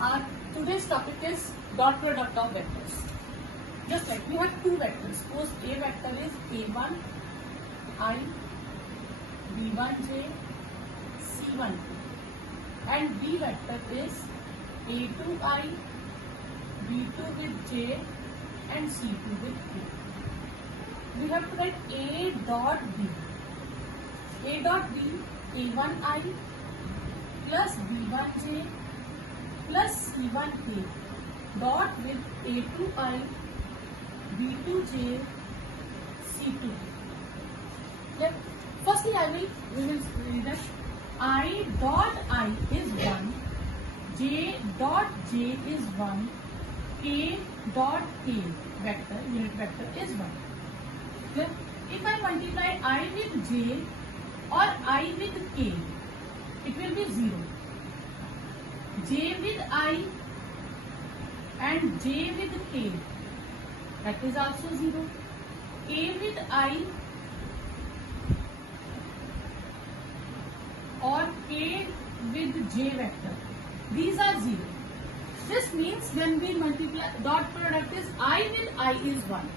Our today's topic is dot product of vectors. Just like we have two vectors. Suppose A vector is A1 I, B1j, C1 and B vector is A2 I, B2 with j and C2 with k. We have to write A dot B. A dot B, A1 I plus B1j plus C1k dot with A2 I, B2j, C2. Yep. Firstly, we will read that I dot I is 1, J dot J is 1, K dot K vector, unit vector is 1. Yep. If I multiply I with J or I with K, it will be 0. J with I and J with K, that is also 0. K with I or K with J vector, these are 0. This means when we multiply, dot product is I with I is 1,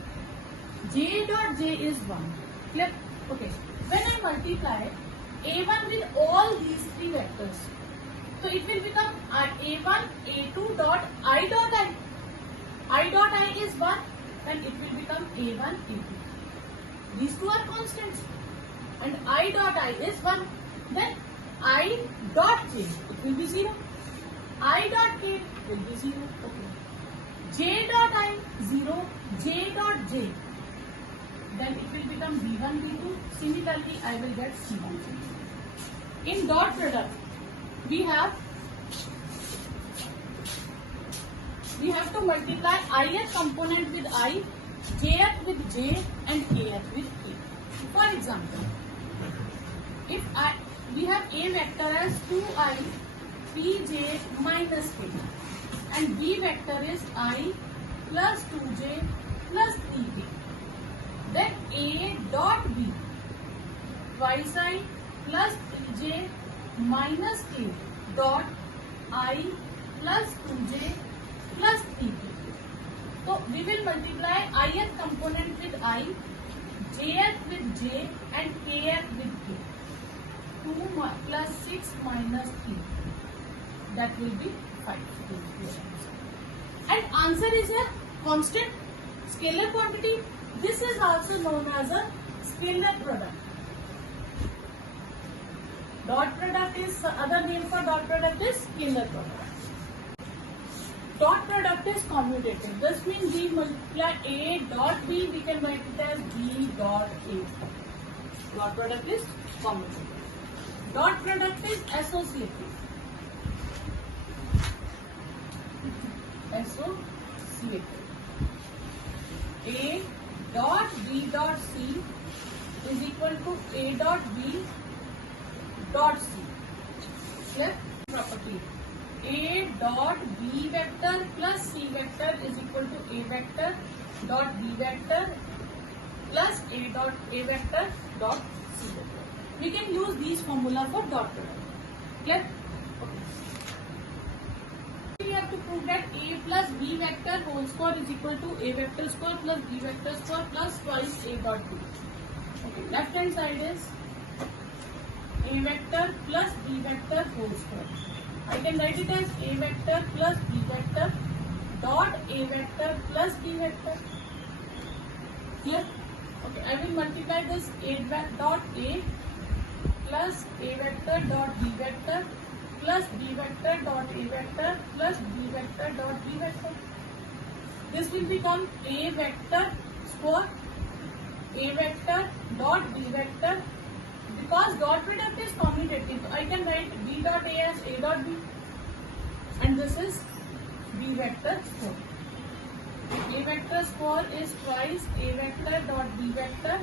J dot J is 1. Clear? Okay. When I multiply A1 with all these three vectors, so it will become A1, A2 dot I dot I. I dot I is 1 and it will become A1, A2. These two are constants and I dot I is 1. Then I dot J, it will be 0. I dot K will be 0. Okay. J dot I, 0. J dot J. Then it will become B1, B2. Similarly, I will get C1, C2. In dot product, we have to multiply ith component with I, jth with j and kth with k. For example, if we have A vector as 2i pj minus k and B vector is I plus 2j plus 3k, then A dot B twice I plus 3j minus k dot I plus 2j plus 3k. So we will multiply ith component with I, jth with j and kth with k. 2 plus 6 minus 3. That will be 5. And answer is a constant scalar quantity. This is also known as a scalar product. Dot product is, other name for dot product is scalar product. Dot product is commutative. This means we multiply A dot B, we can write it as B dot A. Dot product is commutative. Dot product is associative. Associative. A dot B dot C is equal to A dot B dot C. Clear? Property. A dot B vector plus C vector is equal to A vector dot B vector plus A dot A vector dot C vector. We can use these formula for dot product. Clear? Okay. We have to prove that A plus B vector whole square is equal to A vector square plus B vector square plus twice A dot B. Okay. Left hand side is A vector plus B vector whole square. I can write it as A vector plus B vector dot A vector plus B vector. Clear? Okay, I will multiply this A dot A plus A vector dot B vector plus B vector dot A vector plus B vector dot B vector. This will become A vector square A vector dot B vector. Because dot product is commutative, I can write B dot A as A dot B, and this is B vector square. A vector square is twice A vector dot B vector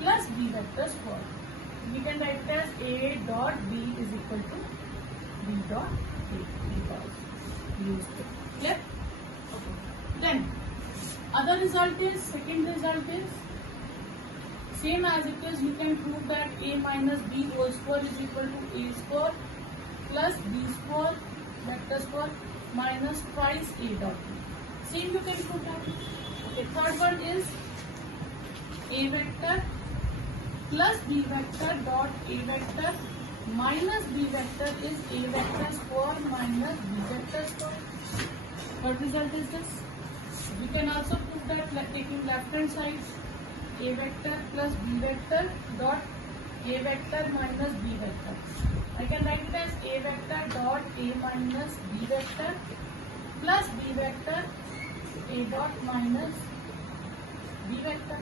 plus B vector square. We can write it as A dot B is equal to B dot A. Use it. Clear? Okay. Then other result is, second result is same as it is. You can prove that A minus B whole square is equal to A square plus B square vector square minus twice A dot B. Same you can put that. Okay, third one is A vector plus B vector dot A vector minus B vector is A vector square minus B vector square. What result is this? We can also prove that taking left hand side A vector plus B vector dot A vector minus B vector. I can write it as A vector dot A minus B vector plus B vector A dot minus B vector.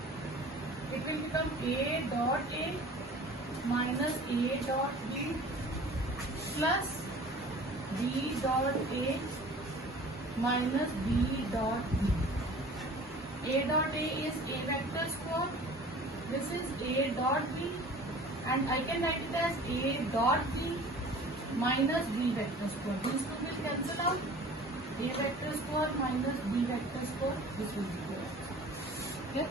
It will become A dot A minus A dot B plus B dot A minus B dot B. A dot A is A vector square. This is A dot B, and I can write it as A dot B minus B vector square. These two will cancel out. A vector square minus B vector square. This will be correct. Okay.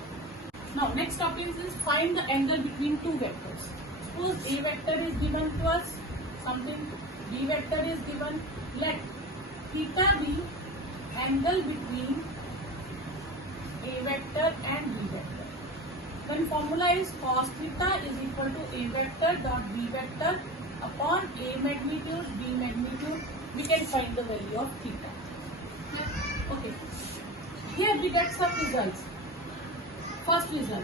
Now next topic is find the angle between two vectors. Suppose A vector is given to us something, B vector is given. Let theta be angle between A vector and B vector. Then formula is cos theta is equal to A vector dot B vector upon A magnitude B magnitude. We can find the value of theta. Okay. Here we get some results. First result,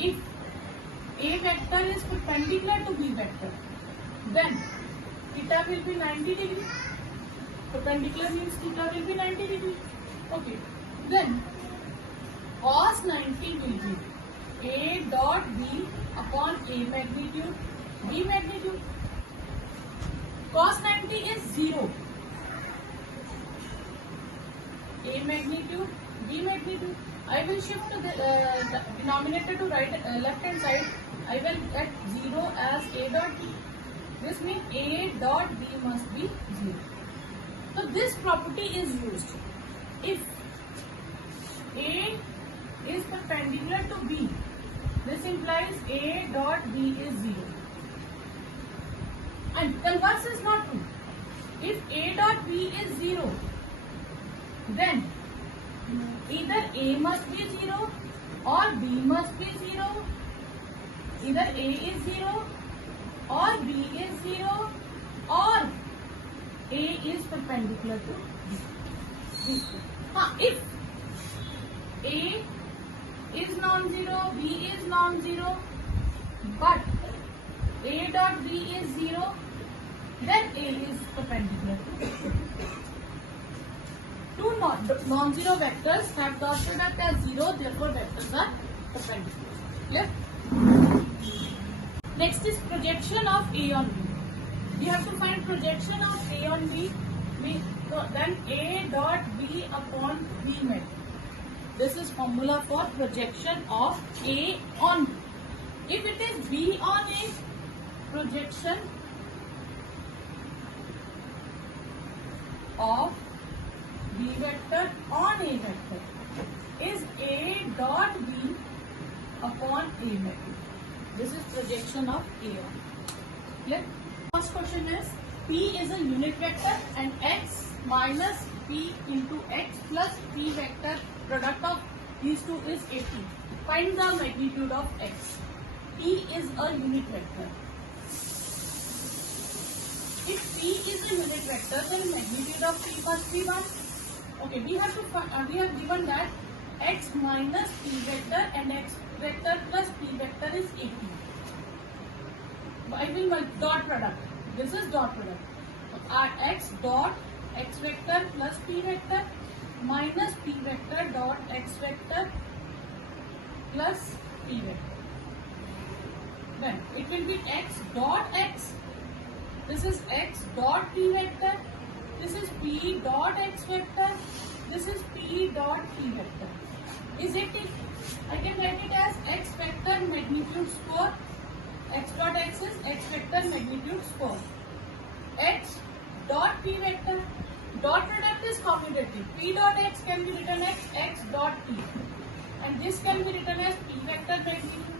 if A vector is perpendicular to B vector, then theta will be 90 degree. Perpendicular means theta will be 90 degree. Okay. Then cos 90 will be A dot B upon A magnitude B magnitude. Cos 90 is 0. A magnitude B magnitude. I will shift to the denominator to left hand side. I will get 0 as A dot B. This means A dot B must be 0. So this property is used. If A is perpendicular to B, this implies A dot B is 0. And converse is not true. If A dot B is 0, then either A must be 0 or B must be 0. Either A is 0 or B is 0 or A is perpendicular to B. If A is non-zero, B is non-zero, but A dot B is 0, then A is perpendicular to B. Two non-zero vectors have dot product as 0, therefore vectors are perpendicular. Clear? Next is projection of A on B. We have to find projection of A on B. Then A dot B upon B matrix. This is formula for projection of A on B. If it is B on A, projection of B vector on A vector is A dot B upon A matrix. This is projection of A on B. Clear? First question is P is a unit vector and X minus P into X plus P vector product of these two is 80. Find the magnitude of X. P is a unit vector. If P is a unit vector, then magnitude of P must be 1. Okay, we have given that X minus P vector and X vector plus P vector is 80. I will dot product. This is dot product. X dot X vector plus P vector minus P vector dot X vector plus P vector. Then it will be X dot X. This is X dot P vector. This is P dot X vector. This is P dot P vector. Is it? I can write it as X vector magnitude square. X dot X is X vector magnitude square. X dot P vector. Dot product is commutative. P dot X can be written as X dot P. And this can be written as P vector magnitude.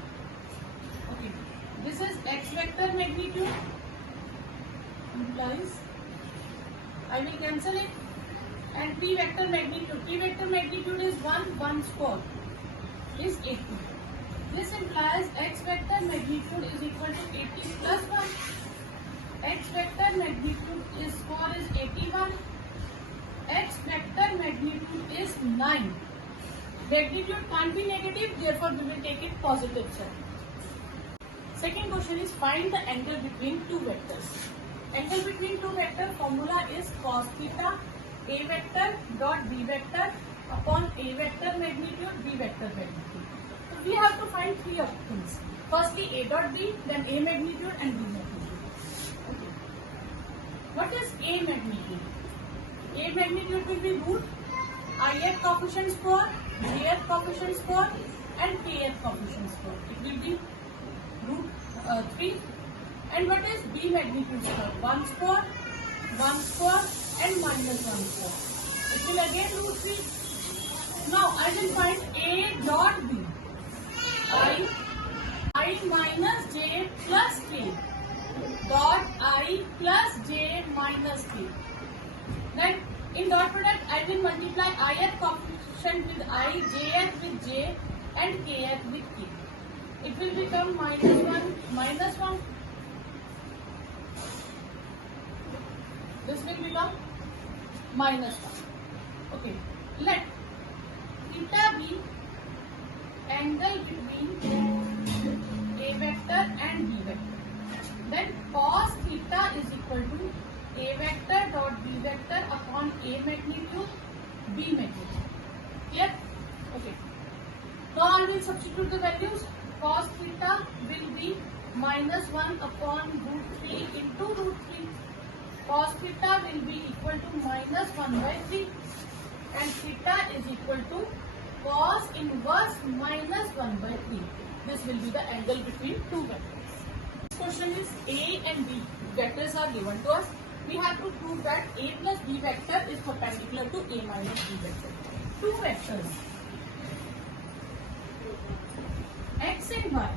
Okay. This is X vector magnitude implies I will cancel it. And P vector magnitude. P vector magnitude is 1 square is 80. This implies X vector magnitude is equal to 80 plus 1. X vector magnitude is square is 81. X vector magnitude is 9. Magnitude can't be negative, therefore we will take it positive side. Second question is find the angle between two vectors. Angle between two vector formula is cos theta A vector dot B vector upon A vector magnitude B vector magnitude. So we have to find three options. Firstly A dot B, then A magnitude and B magnitude. Okay. What is A magnitude? A magnitude will be root ith coefficient square, jth coefficient square and kth coefficient square. It will be root 3. And what is B magnitude square? 1 square, 1 square and minus 1 square. It will again root 3. Now I will find A dot B. I minus j plus k dot I plus j minus k. Then in dot product I will multiply ith coefficient with I, jth with j and kth with k. It will become minus 1. This will become minus 1. Okay. Let theta be angle between A vector and B vector. Then cos theta is equal to A vector dot B vector upon A magnitude B magnitude. Clear? Okay. Now I will substitute the values. Cos theta will be minus 1 upon root 3 into root 3. Cos theta will be equal to minus 1 by 3 and theta is equal to cos inverse minus 1 by 3. This will be the angle between two vectors. This question is A and B vectors are given to us. We have to prove that A plus B vector is perpendicular to A minus B vector. Two vectors X and Y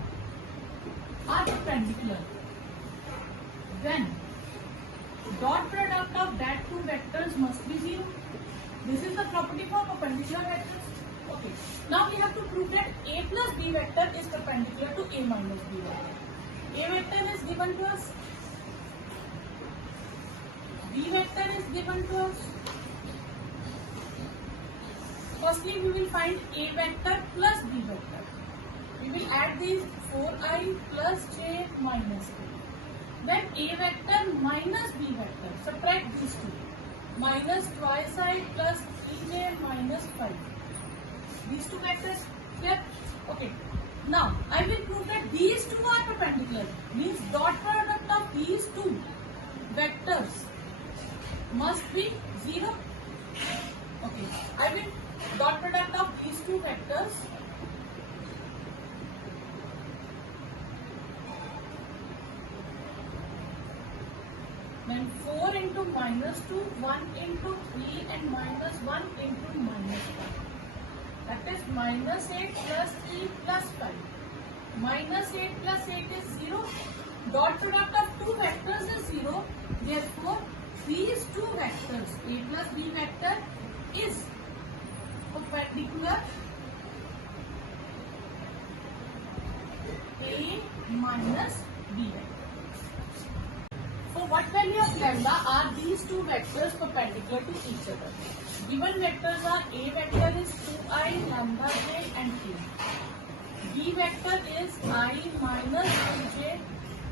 are perpendicular. Then dot product of that two vectors must be 0. This is the property for perpendicular vectors. Okay. Now we have to prove that A plus B vector is perpendicular to A minus B vector. A vector is given to us. B vector is given to us. Firstly, we will find A vector plus B vector. We will add these 4i plus j minus k. Then A vector minus B vector. Subtract these two. Minus twice I plus 3j minus 5. These two vectors. Clear? Okay. Now, I will prove that these two are perpendicular. Means dot product of these two vectors must be 0. Okay. I will dot product of these two vectors then 4 into minus 2, 1 into 3 and minus 1 into minus 5. That is minus 8 plus 3 plus 5. Minus 8 plus 8 is 0. Dot product of two vectors is 0. Therefore, these two vectors A plus B vector is perpendicular A minus B vector. For what value of lambda are these two vectors perpendicular to each other? Given vectors are A vector is 2i, lambda j and k. B vector is I minus 2j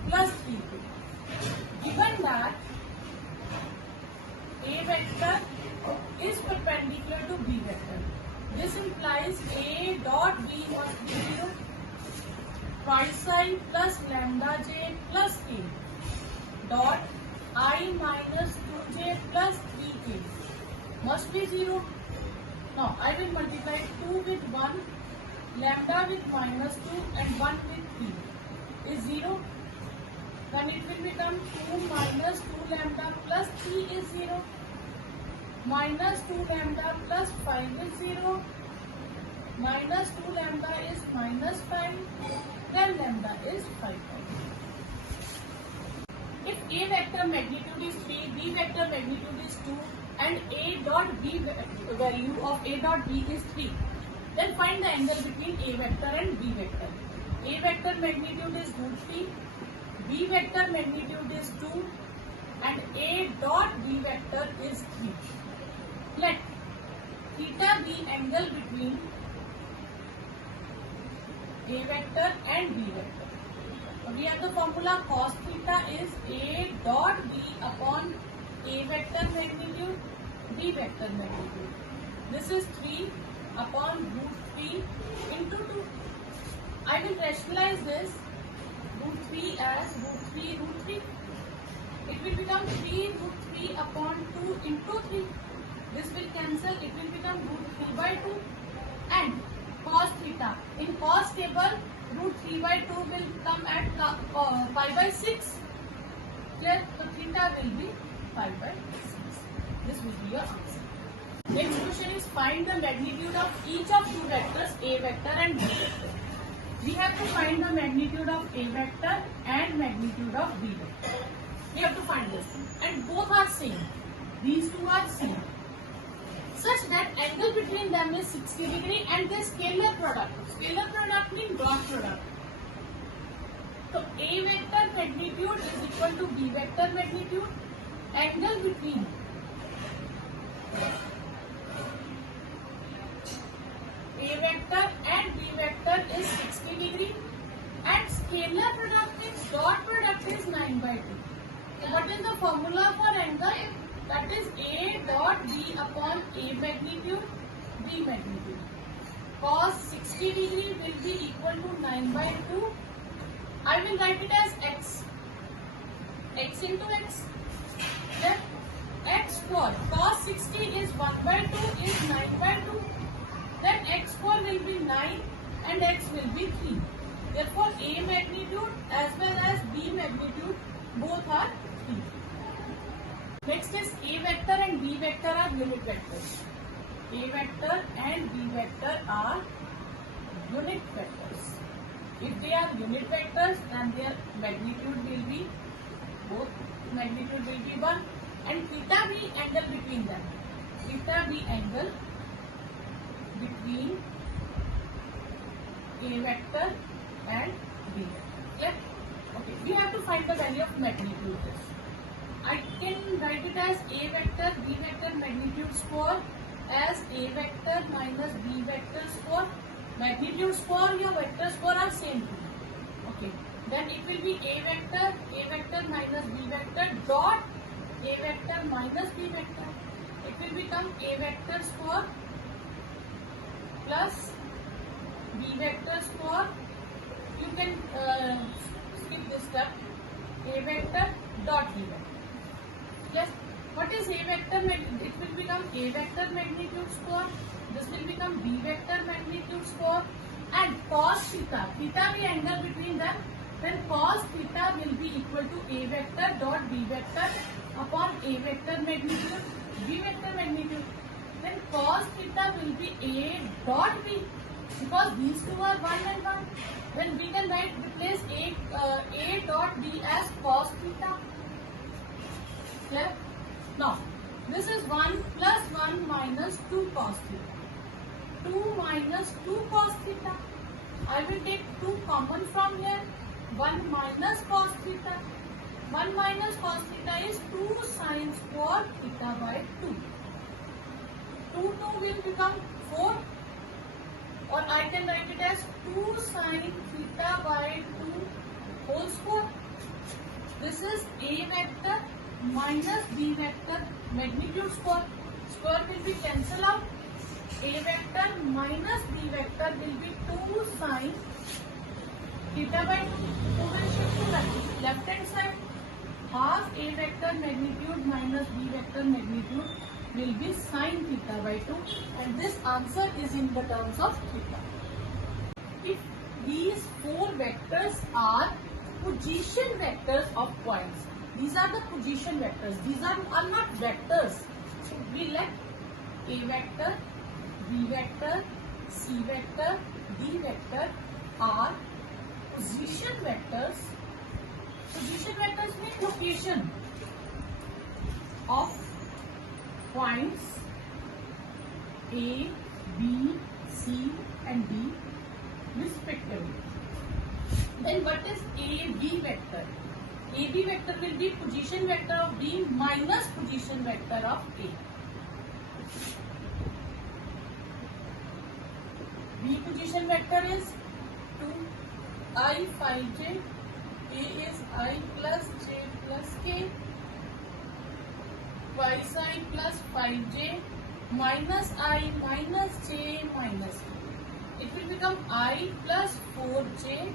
plus 3k. Given that A vector is perpendicular to B vector, this implies A dot B must be 0. Twice I plus lambda j plus k dot I minus 2j plus 3k must be 0. Now I will multiply 2 with 1, lambda with minus 2 and 1 with 3 is 0. Then it will become 2 minus 2 lambda plus 3 is 0. Minus 2 lambda plus 5 is 0. Minus 2 lambda is minus 5. Then lambda is 5. If A vector magnitude is 3, B vector magnitude is 2 and A dot B value of A dot B is 3, then find the angle between A vector and B vector. A vector magnitude is root 3, B vector magnitude is 2 and A dot B vector is 3. Let theta be angle between A vector and B vector. So we have the formula cos theta is A dot B upon A vector magnitude, B vector magnitude. This is 3 upon root 3 into 2. I will rationalize this root 3 as root 3. It will become 3 root 3 upon 2 into 3. This will cancel. It will become root 3 by 2. And cos theta. In cos table, root 3 by 2 will come at pi by 6. Clear? So theta will be pi by 6. This will be your answer. Next question is find the magnitude of each of two vectors A vector and B vector. We have to find the magnitude of A vector and magnitude of B vector. We have to find this thing. And both are same. These two are same. Such that angle between them is 60 degree and the scalar product. Scalar product means dot product. So A vector magnitude is equal to B vector magnitude. Angle between A vector and B vector is 60 degree and scalar product means dot product is 9 by 2. So what is the formula for angle? That is A dot B upon A magnitude, B magnitude. Cos 60 degree will be equal to 9 by 2. I will write it as x. X into x. Then x square. Cos 60 is 1 by 2 is 9 by 2. Then x square will be 9 and x will be 3. Therefore, A magnitude as well as B magnitude both are 3. Next is A vector and B vector are unit vectors. A vector and B vector are unit vectors. If they are unit vectors, then their magnitude will be, both magnitude will be 1 and theta be angle between them. Theta be angle between A vector and B vector. Clear? Okay, we have to find the value of magnitude. I can write it as A vector, B vector magnitude square as A vector minus B vector square. Magnitude square, your vector square are same thing. Okay, then it will be A vector minus B vector dot A vector minus B vector. It will become A vector square plus B vector square. You can skip this step. A vector dot B vector. Yes. What is A vector magnitude? It will become A vector magnitude square. This will become B vector magnitude square. And cos theta. Theta be angle between them. Then cos theta will be equal to A vector dot B vector upon A vector magnitude, B vector magnitude. Then cos theta will be A dot B. Because these two are 1 and 1. Then we can replace A dot B as cos theta. Clear? Now, this is 1 plus 1 minus 2 cos theta. 2 minus 2 cos theta. I will take 2 common from here. 1 minus cos theta. 1 minus cos theta is 2 sin square theta by 2. 2 will become 4. Or I can write it as 2 sin theta by 2 whole square. This is A vector minus B vector magnitude square. Square will be cancelled out. A vector minus B vector will be 2 sin theta by 2. 2 will shift to left hand side. Half A vector magnitude minus B vector magnitude will be sin theta by 2, and this answer is in the terms of theta. If these 4 vectors are position vectors of points, these are the position vectors, these are not vectors. So we let A vector, B vector, C vector, D vector are position vectors Position vectors mean location of points A, B, C and D respectively. Then what is AB vector? AB vector will be position vector of B minus position vector of A. B position vector is 2I 5j, A is I plus j plus k, twice I plus 5j minus I minus j minus k. It will become I plus 4j,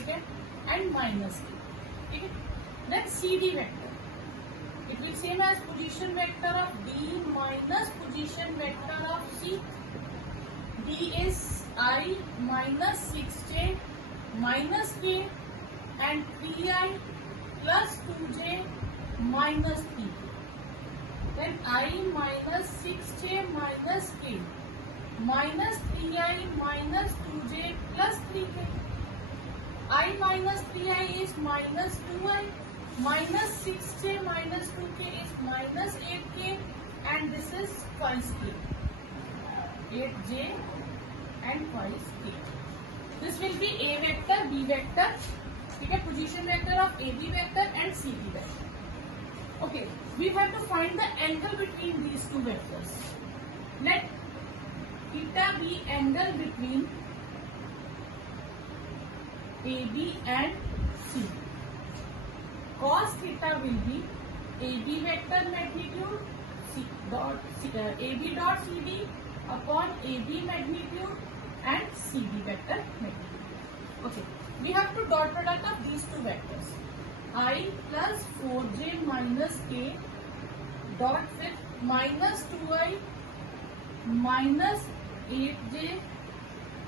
okay, and minus k. Okay. Then CD vector. It will same as position vector of D minus position vector of C. D is I minus 6j minus k and 3I plus 2j minus 3. Then I minus 6j minus k minus 3I minus 2j plus 3k. I minus 3I is minus 2I, minus 6j minus 2k is minus 8k, and this is twice k, 8j and twice k. This will be A vector, B vector, okay, position vector of AB vector and CD vector. Okay, we have to find the angle between these two vectors. Let theta be angle between AB and C. Cos theta will be AB vector magnitude AB dot CD upon AB magnitude and CD vector magnitude. Okay, we have to dot product of these two vectors. I plus 4j minus k dot with minus 2I minus 8j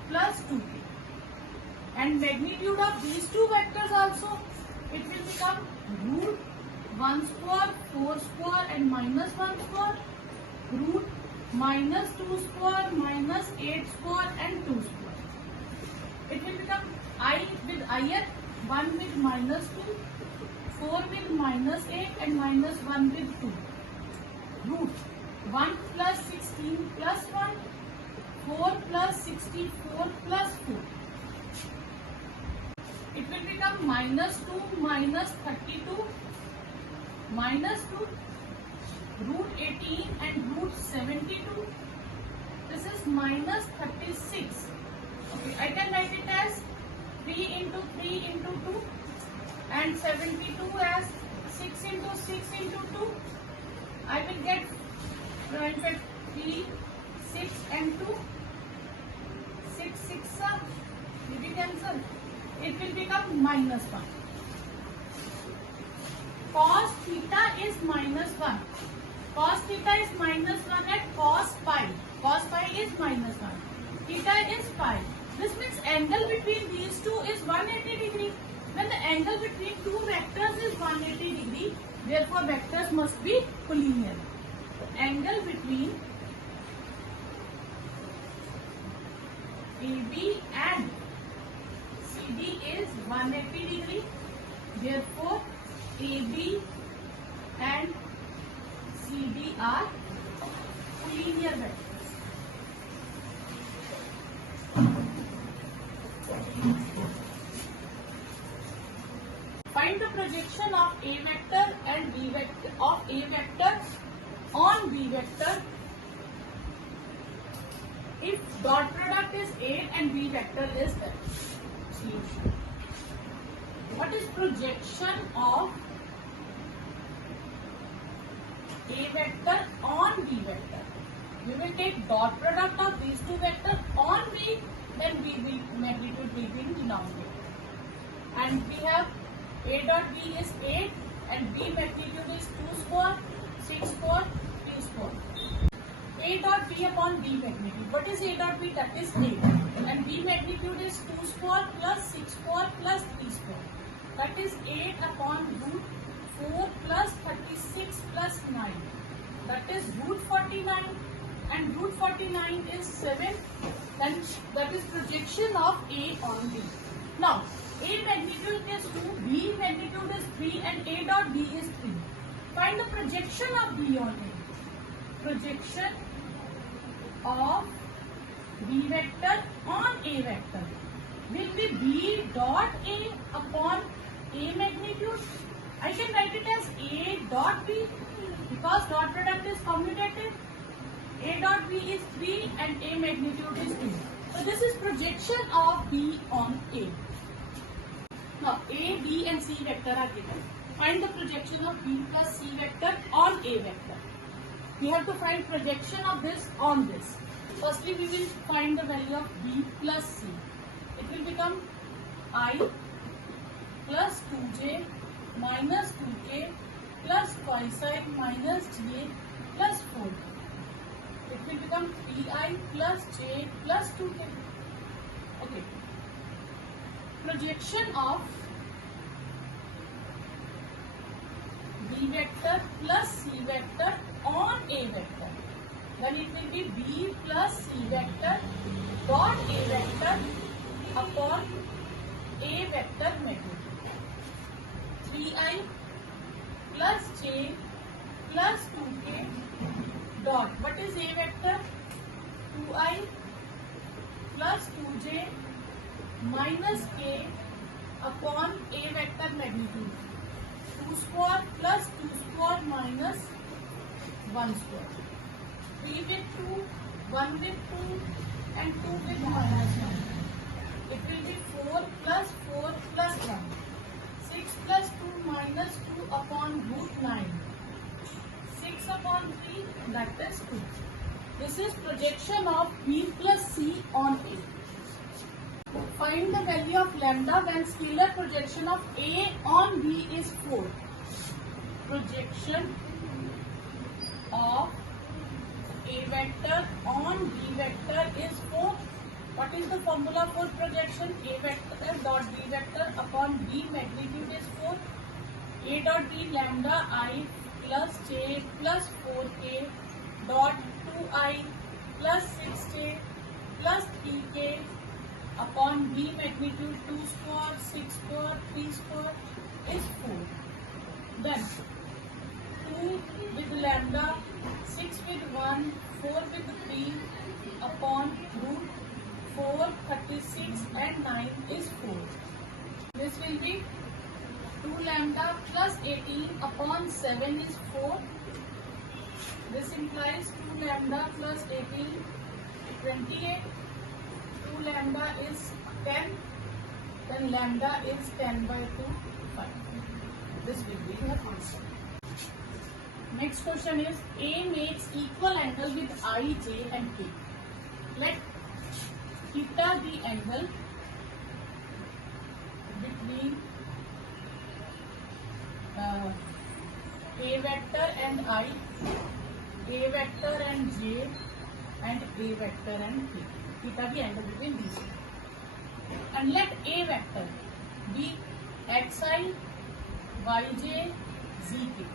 plus 2k. And magnitude of these two vectors also, it will become root 1 square, 4 square and minus 1 square, root minus 2 square, minus 8 square and 2 square. It will become I with ith, 1 with minus 2, 4 with minus 8 and minus 1 with 2. Root 1 plus 16 plus 1, 4 plus 64 plus 4. It will become minus 2 minus 32 minus 2 root 18 and root 72. This is minus 36. Okay, I can write it as 3 into 3 into 2 and 72 as 6 into 6 into 2. I will get 3, 6 and 2. 6, 6 will be cancelled. It will become minus 1. Cos theta is minus 1. Cos theta is minus 1 at cos pi. Cos pi is minus 1. Theta is pi. This means angle between these two is 180 degree. When the angle between two vectors is 180 degree, therefore vectors must be collinear. Angle between AB and CD is 180 degree. Therefore, AB and CD are collinear vectors. Find the projection of A vector and B vector of A vector on B vector if dot product is A and B vector is C. What is projection of A vector on B vector? We will take dot product of these two vectors on B, then magnitude will be in denominator. And we have A dot B is 8 and B magnitude is 2 square, 6 square, 3 square. A dot B upon B magnitude. What is A dot B? That is 8. And B magnitude is 2 square plus 6 square plus 3 square. That is 8 upon root 4 plus 36 plus 9. That is root 49. And root 49 is 7. Then that is projection of A on B. Now, A magnitude is 2, B magnitude is 3 and A dot B is 3. Find the projection of B on A. Projection of B vector on A vector will be B dot A upon A magnitude. I can write it as A dot B because dot product is commutative. A dot B is 3 and A magnitude is 2. So this is projection of B on A. Now A, B and C vector are given. Find the projection of B plus C vector on A vector. We have to find projection of this on this. Firstly, we will find the value of B plus C. It will become I plus 2j minus 2k plus quasi minus j plus 4. It will become 3i plus j plus 2k. Okay. Projection of B vector plus C vector on A vector. Then it will be B plus C vector dot A vector upon A vector magnitude. 3i plus j plus 2k dot. What is A vector? 2i plus 2j minus k upon A vector magnitude. 2 square plus 2 square minus 1 square. 3 with 2, 1 with 2 and 2 with minus 1. It will be 4 plus 4 plus 1. 6 plus 2 minus 2 upon root 9. 6 upon 3, that is 2. This is projection of B plus C on A. Find the value of lambda when scalar projection of A on B is 4. Projection of A vector on B vector is 4. What is the formula for projection? A vector dot B vector upon B magnitude is 4. A dot B lambda I plus j plus 4k dot 2i plus 6j plus 3k upon B magnitude 2 square, 6 square, 3 square is 4. Then 2 with lambda, 6 with 1, 4 with 3 upon root 4, 36 and 9 is 4. This will be 2 lambda plus 18 upon 7 is 4. This implies 2 lambda plus 18, 28. 2 lambda is 10, then lambda is 10 by 2, 5. This will be your answer. Next question is A makes equal angle with I, J and K. Let theta be angle between A vector and I, A vector and J and A vector and K. Theta be angle between these two. And let A vector be xi, yj, zk.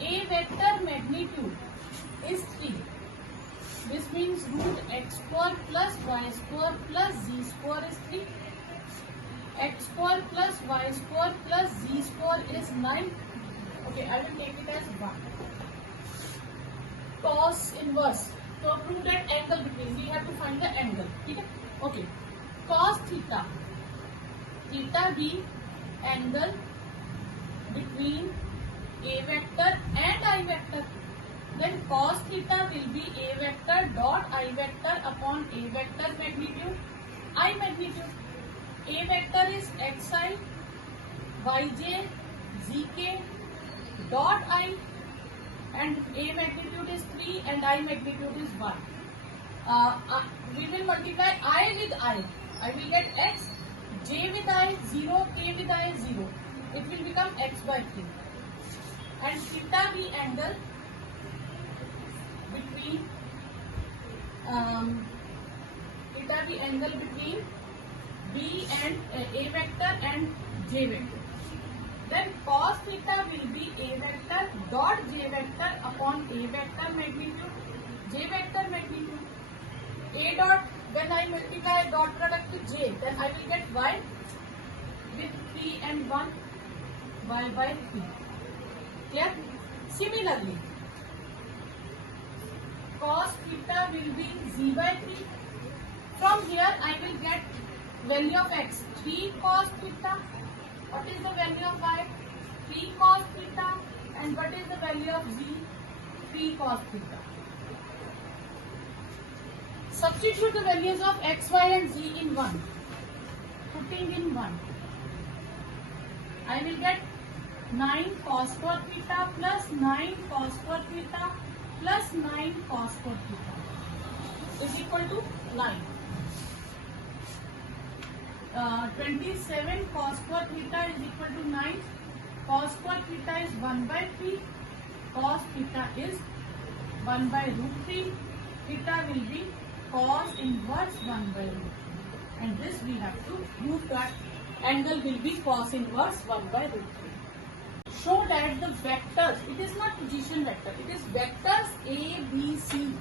A vector magnitude is 3. This means root x square plus y square plus z square is 3. X square plus y square plus z square is 9. Okay, I will take it as 1. Cos inverse. So prove that angle between. We have to find the angle. Okay. Cos theta. Theta be angle between A vector and I vector. Then cos theta will be A vector dot I vector upon A vector magnitude, I magnitude. A vector is xi, yj, zk dot I, and A magnitude is 3 and I magnitude is 1. We will multiply I with I. I will get x, j with I 0, k with I 0. It will become x by 3. And theta be angle between B and A vector and J vector. Then cos theta will be A vector dot J vector upon A vector magnitude, J vector magnitude. A dot, when I multiply dot product with J, then I will get y. with 3 and 1, y by 3. Clear? Similarly, cos theta will be z by 3. From here I will get value of x, 3 cos theta. What is the value of y? 3 cos theta. And what is the value of z? 3 cos theta. Substitute the values of x, y and z in 1. Putting in 1, I will get 9 cos square theta plus 9 cos square theta plus 9 cos square theta is equal to 9. 27 cos square theta is equal to 9. Cos square theta is 1 by 3. Cos theta is 1 by root 3. Theta will be cos inverse 1 by root 3. And this we have to prove that angle will be cos inverse 1 by root 3. Show that the vectors, it is not position vector, it is vectors A, B, C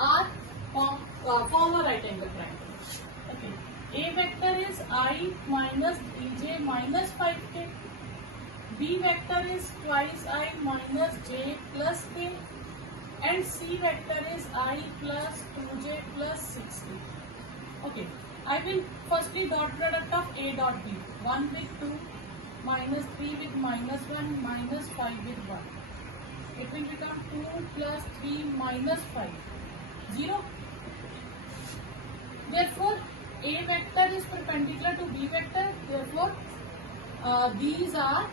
are form a right angle triangle. Okay. A vector is I minus 3j minus 5k. B vector is twice I minus j plus k. And C vector is I plus 2j plus 6k. Okay. I will firstly dot product of A dot B. 1 with 2, minus 3 with minus 1, minus 5 with 1. It will become 2 plus 3 minus 5. 0. Therefore, A vector is perpendicular to B vector. Therefore, these are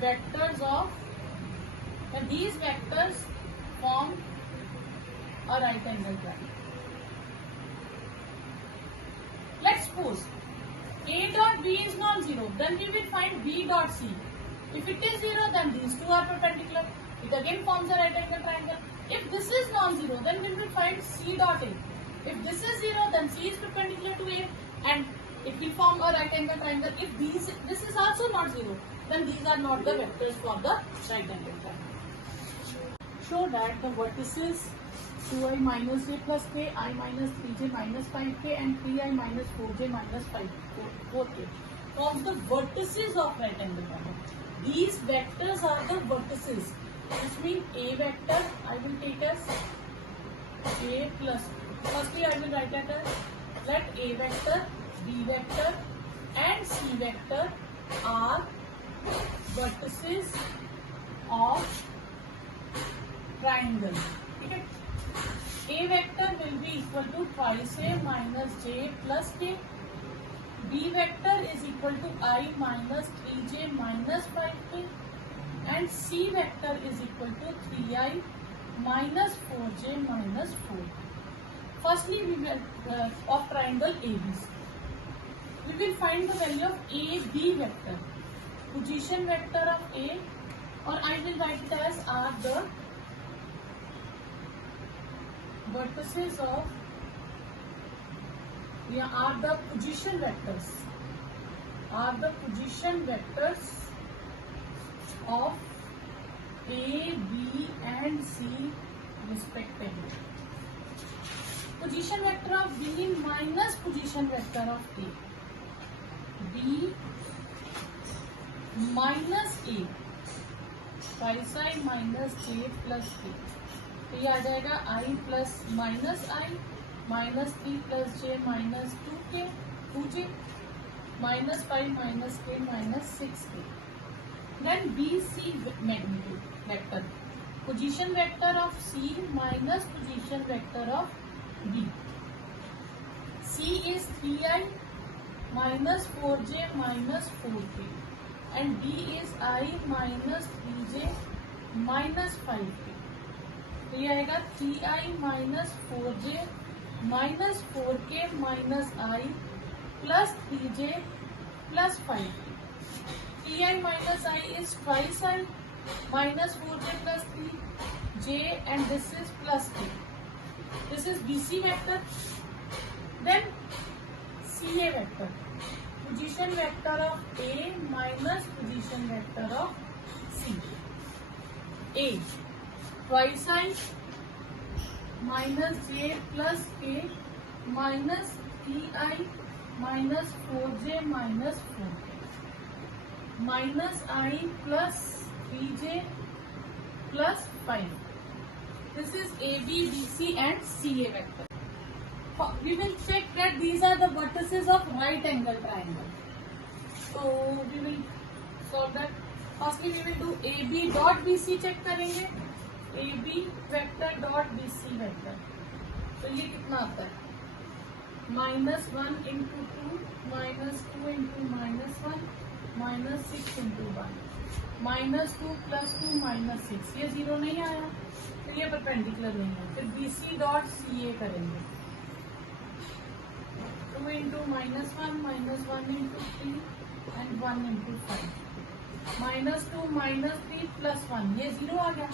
vectors of, and these vectors form a right angle triangle. Let's suppose A dot B is non-zero, then we will find B dot C. If it is 0, then these two are perpendicular. It again forms a right angle triangle. If this is non-zero, then we will find C dot A. If this is 0, then C is perpendicular to A and it will form a right angle triangle. If this is also not 0, then these are not the vectors for the right angle triangle. Show that the vertices 2i minus j plus k, I minus 3j minus 5k and 3i minus 4j minus 4k forms the vertices of right angle triangle. These vectors are the vertices. This means A vector I will take as A plus. Firstly I will write it as, let A vector, B vector and C vector are vertices of triangle. Okay. A vector will be equal to twice A minus j plus k. B vector is equal to I minus 3j minus 5k. And C vector is equal to 3i minus 4j minus 4. Firstly, we will of triangle ABC. We will find the value of AB vector. Position vector of A, or I will write it as are the vertices of, are the position vectors. Are the position vectors of A, B and C respectively. Position vector of B minus position vector of A. B minus A. Twice I minus j plus k. तो ये आ जाएगा I plus minus I minus 3 plus j minus 2k 2j minus 5 minus k minus 6k. Then BC magnitude vector. Position vector of C minus position vector of B. C is 3i minus 4j minus 4k and B is I minus 3j minus 5k. तो ये आएगा 3i minus 4j minus 4k minus I plus 3j plus 5k. 3i minus I is twice I minus 4j plus 3j and this is plus k. This is BC vector. Then CA vector. Position vector of A minus position vector of C. A twice I minus j plus k minus 3i minus 4j minus 4k minus I plus 3j plus 5. This is AB, BC and CA vector. We will check that these are the vertices of right angle triangle. So we will solve that. Firstly we will do AB dot BC check करेंगे. AB vector dot BC vector. तो ये कितना आता है? Minus 1 into 2 minus 2 into minus 1 minus 6 into 1 minus 2 plus 2 minus 6. ये zero नहीं आया तो ये परपेंडिकुलर नहीं है. फिर BC डॉट CA करेंगे. 2 into minus 1 into 3 and 1 into 5 minus 2 minus 3 plus 1. ये जीरो आ गया.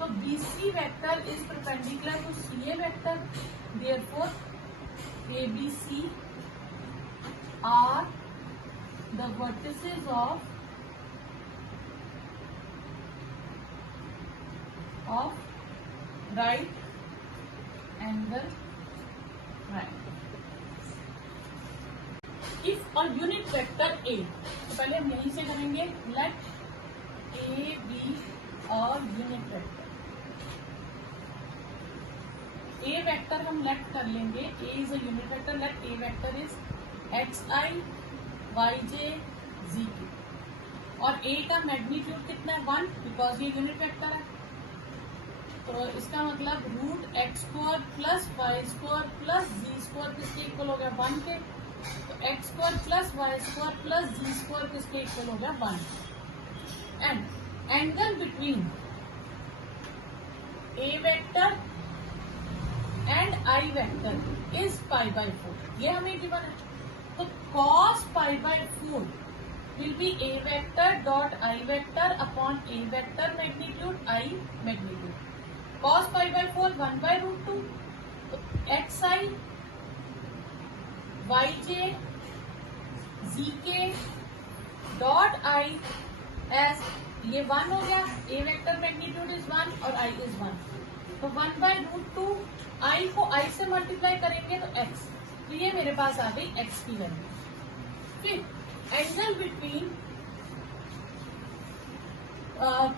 तो BC vector is perpendicular to CA vector. Therefore ABC are the vertices of right angle triangle. If a unit vector A, तो पहले हम यहीं से करेंगे. Let A be a unit vector. A vector हम लेट कर लेंगे. A is a unit vector. Let A vector is xi yj zk और A का मैग्नीट्यूड कितना है? 1, बिकॉज ये यूनिट वेक्टर है. तो इसका मतलब root X square plus Y square plus Z square किसके इक्वल हो गया? 1 के. तो X square plus Y square plus Z square किसके इक्वल हो गया? 1. And angle between A vector and I vector is pi by 4. ये हमें गिवन है. तो cos pi by 4 will be A vector dot I vector upon A vector magnitude I magnitude. cos pi by 4 1 by root 2. तो xi yj zk dot I as ये 1 हो गया. A vector magnitude is 1 और I is 1. तो 1 by root 2. I को I से multiply करेंगे तो x. तो ये मेरे पास आ गई x की वैल्यू. फिर angle between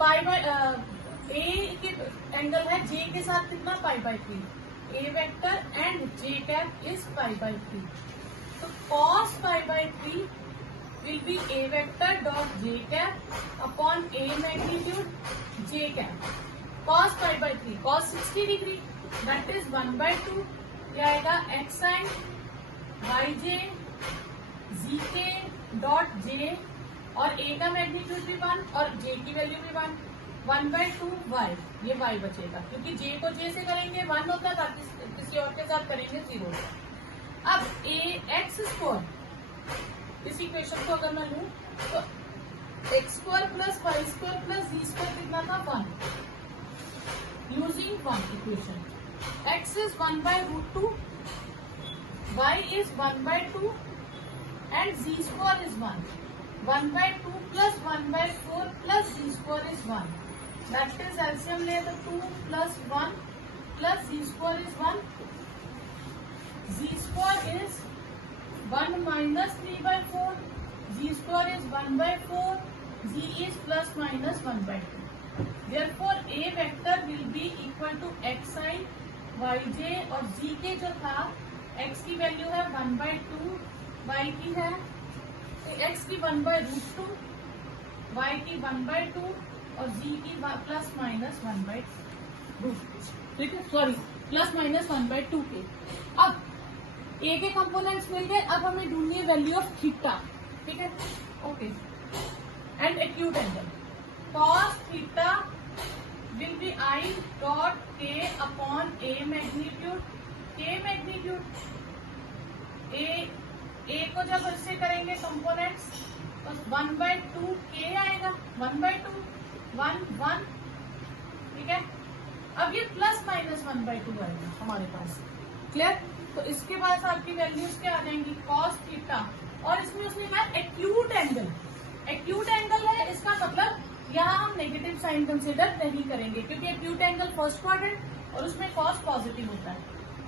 pi by A के एंगल है J के साथ कितना? Pi by 3. A vector and J cap is pi by 3. तो cos pi by 3 will be A vector dot J cap upon A magnitude J cap. cos pi by 3 cos 60 degree that is 1 by 2. ये आएगा xi yj zk dot j और A का magnitude भी 1 और J की value भी 1. 1 by 2 y. ये y बचेगा क्योंकि J को J से करेंगे 1 होता था. किसी और के साथ करेंगे 0. अब A x स्क्वायर इस इक्वेशन को अगर मैं लूं तो x square plus Y square plus Z square कितना था? 1. Using one equation, x is 1 by root 2, y is 1 by 2, and z square is 1. 1 by 2 plus 1 by 4 plus z square is 1. That is LCM ले तो 2 plus 1 plus z square is 1. Z square is 1 minus 3 by 4. Z square is 1 by 4. Z is plus minus 1 by 2. Therefore, A vector will be equal to xi, yj और zk जो था x की value है 1 by 2, y की है x की 1 by root 2, y की 1 by 2 और z की प्लस माइनस 1 by root 2. ठीक है, सॉरी प्लस माइनस 1 by 2 के. अब A के कंपोनेंट्स मिल गए. अब हमें ढूंढनी है वैल्यू ऑफ थीटा. ठीक है, okay. And acute angle cos theta will be I dot k upon A magnitude. K magnitude A को जब इससे करेंगे कंपोनेंट्स तो 1 by 2 k आएगा. 1 by 2 1 1. ठीक है, अब ये प्लस माइनस 1 by 2 आएगा हमारे पास. क्लियर? तो इसके बाद आपकी वैल्यूज क्या आ जाएंगी? cos theta. और इसमें उसने कहा एक्यूट एंगल. एक्यूट एंगल है, इसका मतलब यहाँ हम नेगेटिव साइन कंसिडर नहीं करेंगे क्योंकि एक्यूट एंगल फर्स्ट क्वाड्रेंट और उसमें cos पॉजिटिव होता है.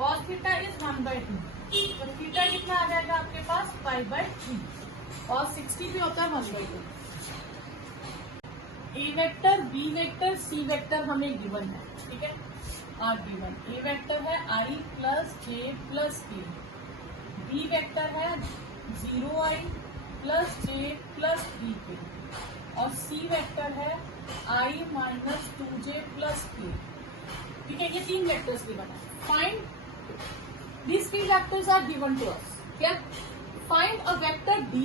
cos theta is 1 by 2. तो थीटा कितना आ जाएगा आपके पास 5/3 और 60 भी होता है 1/2। ए vector, B vector, C vector हमें गिवन है, ठीक है, आर गिवन। ए वेक्टर है आई प्लस जे प्लस के, बी वेक्टर है 0i प्लस जे प्लस 3k और सी वेक्टर है i minus 2j plus k, ठीक है। ये 3 वेक्टर्स गिवन है। Find these 3 vectors are given to us. Clear? Find a vector d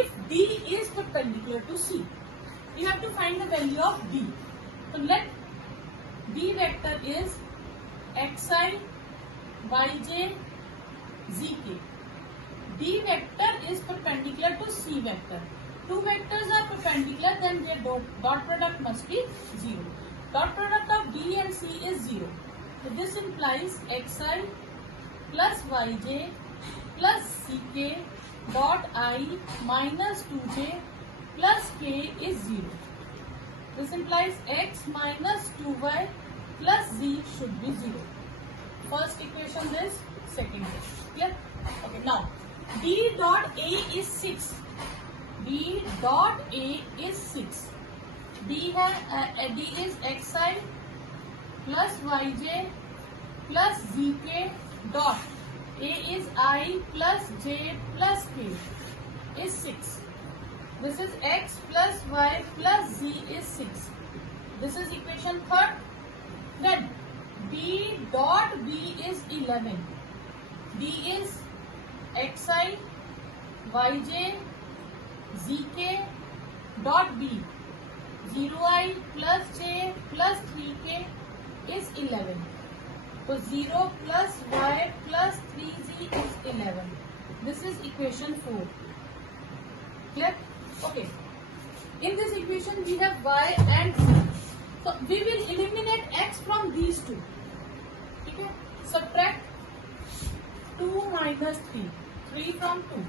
if d is perpendicular to c. You have to find the value of d. So let d vector is xi, yj, zk. D vector is perpendicular to c vector. Two vectors are perpendicular, then their dot product must be 0. Dot product of d and c is 0. So this implies xi plus yj plus ck dot I minus 2j plus k is 0. This implies x minus 2y plus z should be 0. First equation is second is clear. Okay, now d dot a is 6. d dot a is 6. d is xi plus yj plus zk dot a is I plus j plus k is 6. This is x plus y plus z is 6. This is equation third. Then d dot b is 11. d is xi yj zk dot b 0i plus j plus 3k is 11. So 0 plus y plus 3z is 11. This is equation 4. Clear? Okay. In this equation we have y and z. So we will eliminate x from these two. Okay? Subtract 2 minus 3. 3 from 2.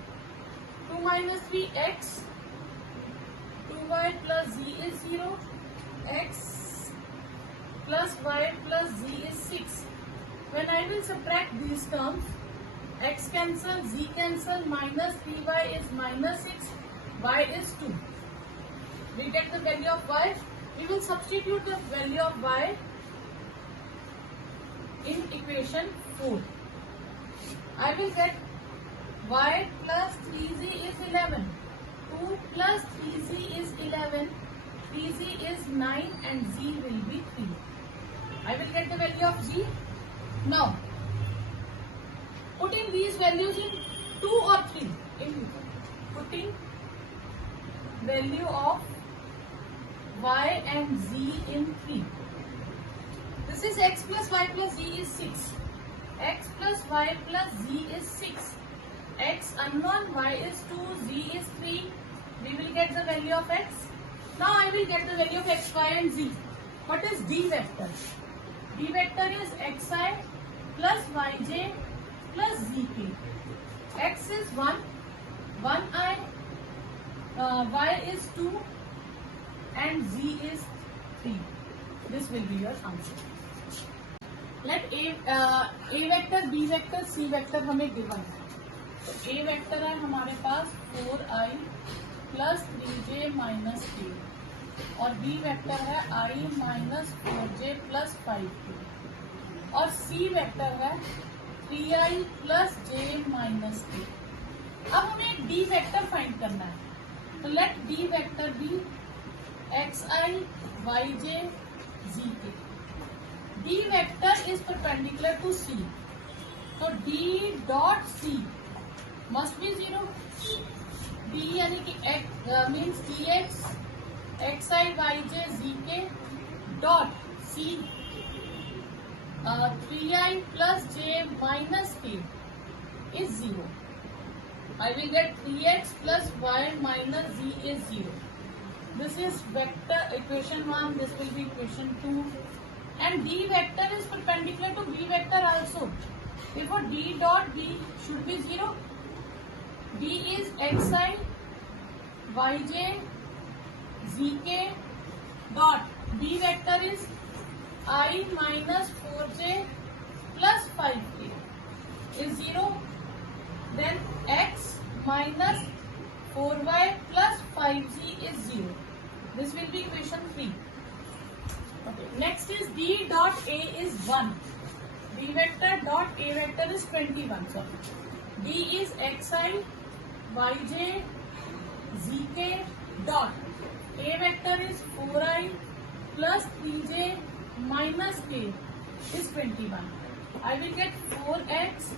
2 minus 3 x. 2y plus z is 0. X plus y plus z is 6. When I will subtract these terms, x cancel, z cancel, minus 3y is minus 6, y is 2. We get the value of y. We will substitute the value of y in equation 4. I will get y plus 3z is 11. 2 plus 3z is 11. 3z is 9 and z will be 3. I will get the value of z. Now, putting these values in 2 or 3. Putting value of y and z in 3. This is x plus y plus z is 6. X plus y plus z is 6. X unknown, y is 2, z is 3. We will get the value of x. Now I will get the value of x, y and z. What is d vector? D vector is xi plus yj plus zk. X is 1, 1i, y is 2 and z is 3. This will be your answer. Let a vector, b vector, c vector हमें given है. तो a vector है हमारे पास 4i plus 3j minus k और b vector है i minus 4j plus 5k और c vector है 3i plus j minus k. अब हमें d वेक्टर फाइंड करना है. तो let d vector be xi yj zk. d vector is perpendicular to c. तो d dot c must be 0. d यानी कि means dx xi yj zk dot c 3i plus j minus k is 0. I will get 3x plus y minus z is 0. This is vector equation 1. This will be equation 2. And d vector is perpendicular to b vector also. Therefore d dot b should be 0. d is xi yj zk dot b vector is I minus 4j plus 5k. is 0. Then x minus 4y plus 5z is 0. This will be equation 3. Okay. Next is d dot a is 1. D vector dot a vector is 21. Sorry. D is xi, yj, zk dot. A vector is 4i plus 3j minus k is 21. I will get 4x,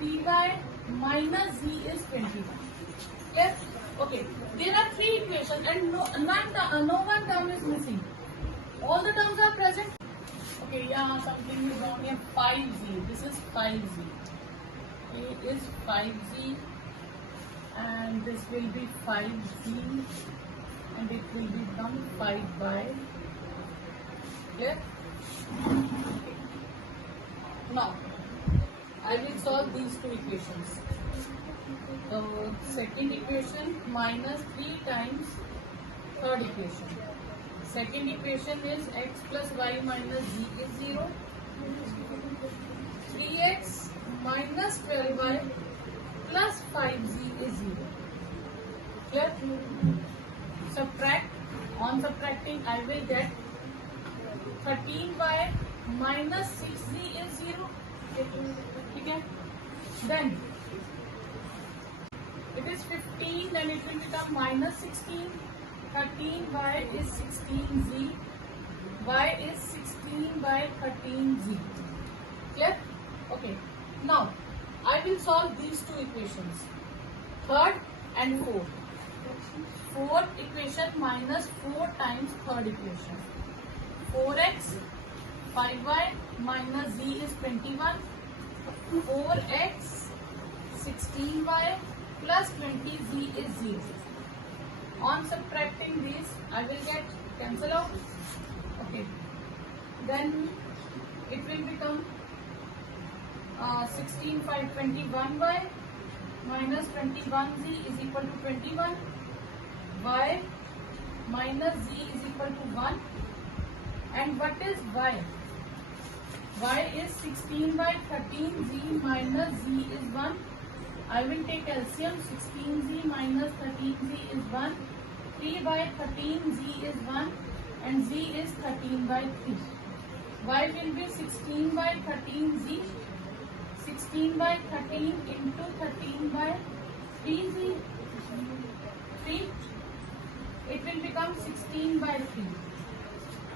3y minus z is 21. Clear? Okay. There are 3 equations and no one term is missing. All the terms are present. Okay, yeah, something is wrong here. 5z. This is 5z. A is 5z and this will be 5z and it will become 5 by. Clear? Okay. Now, I will solve these 2 equations. So, second equation minus 3 times third equation. Second equation is x plus y minus z is 0. 3x minus 12y plus 5z is 0. Clear? Subtract. On subtracting, I will get 13y minus 6z is 0. Okay? Then it is 15, then it will become minus 16. 13y is 16z. Y is 16 by 13z. Clear? Okay. Now, I will solve these 2 equations. Third and fourth. Fourth equation minus 4 times third equation. 4x, 5y minus z is 21. 4x, 16y plus 20z is 0. On subtracting these, I will get cancel out. Okay. Then it will become 16 by 21y minus 21z is equal to 21. Y minus z is equal to 1. And what is y? Y is 16 by 13z minus z is 1. I will take LCM. 16z minus 13z is 1. 3 by 13z is 1 and z is 13 by 3. Y will be 16 by 13z. 16 by 13 into 13 by 3z. 3. It will become 16 by 3.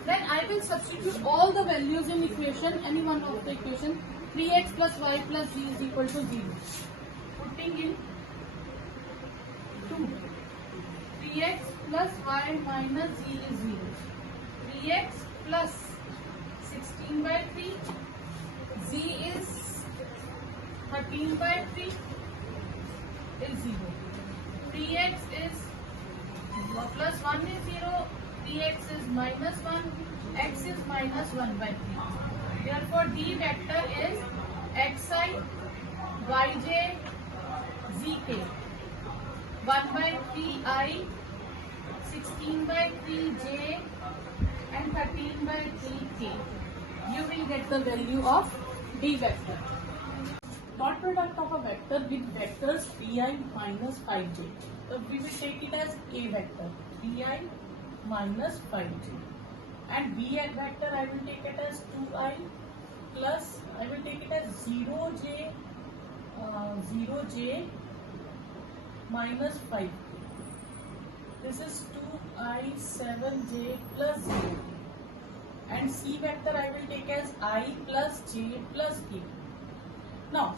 Then I will substitute all the values in equation, any one of the equation. 3x plus y plus z is equal to 0. Putting in 2. 3x plus y minus z is 0. 3x plus 16 by 3. Z is 13 by 3 is 0. 3x is plus 1 is 0. 3x is minus 1. X is minus 1 by 3. Therefore, D vector is xi, yj, zk. 1 by 3i, 16 by 3j and 13 by 3k. You will get the value of D vector. Dot product of a vector with vectors 3i minus 5j. So we will take it as A vector 3i minus 5j. And B vector I will take it as 2i plus I will take it as 0j minus 5. This is 2i 7j plus 0. And C vector I will take as I plus j plus k. Now,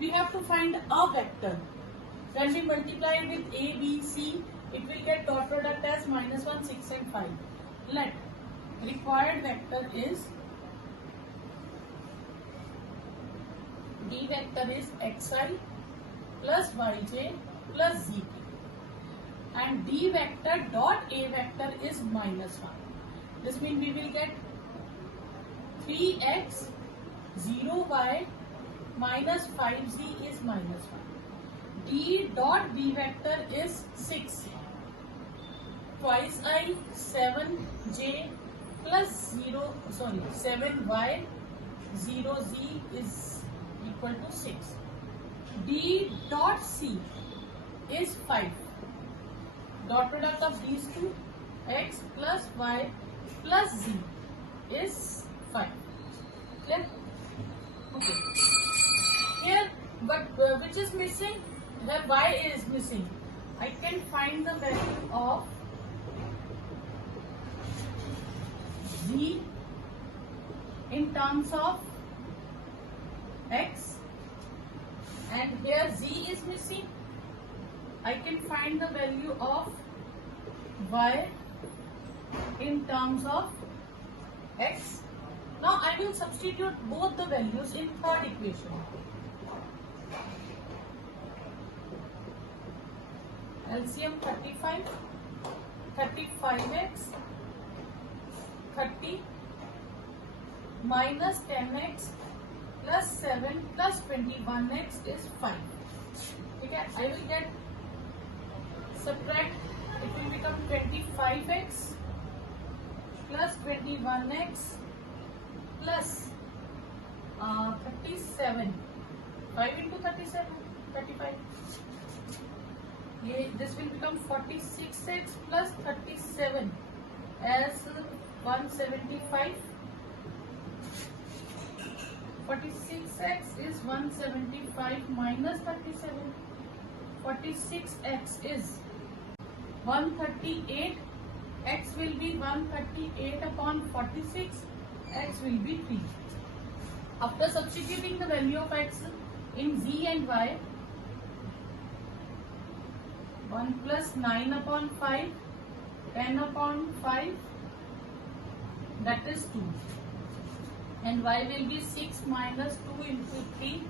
we have to find a vector. When we multiply it with A, B, C, it will get dot product as minus 1, 6 and 5. Let required vector is D vector is xi plus yj plus zk. And D vector dot A vector is minus 1. This means we will get 3x 0y minus 5z is minus 1. D dot B vector is 6. Twice I 7j plus 7y 0z is equal to 6. D dot C is 5. Dot product of these two, x plus y plus z, is 5. Clear? Okay. Here, but which is missing? The y is missing. I can find the value of z in terms of x, and here z is missing. I can find the value of y in terms of x. Now I will substitute both the values in third equation. LCM 35, 35x, 30 minus 10x plus 7 plus 21x is 5. Okay, I will get, subtract, it will become 25x plus 21x plus 37. 5 into 37, 35. This will become 46x plus 37 as 175. 46x is 175 minus 37. 46x is 138. X will be 138 upon 46. X will be 3. After substituting the value of x in z and y, 1 plus 9 upon 5, 10 upon 5, that is 2. And y will be 6 minus 2 into 3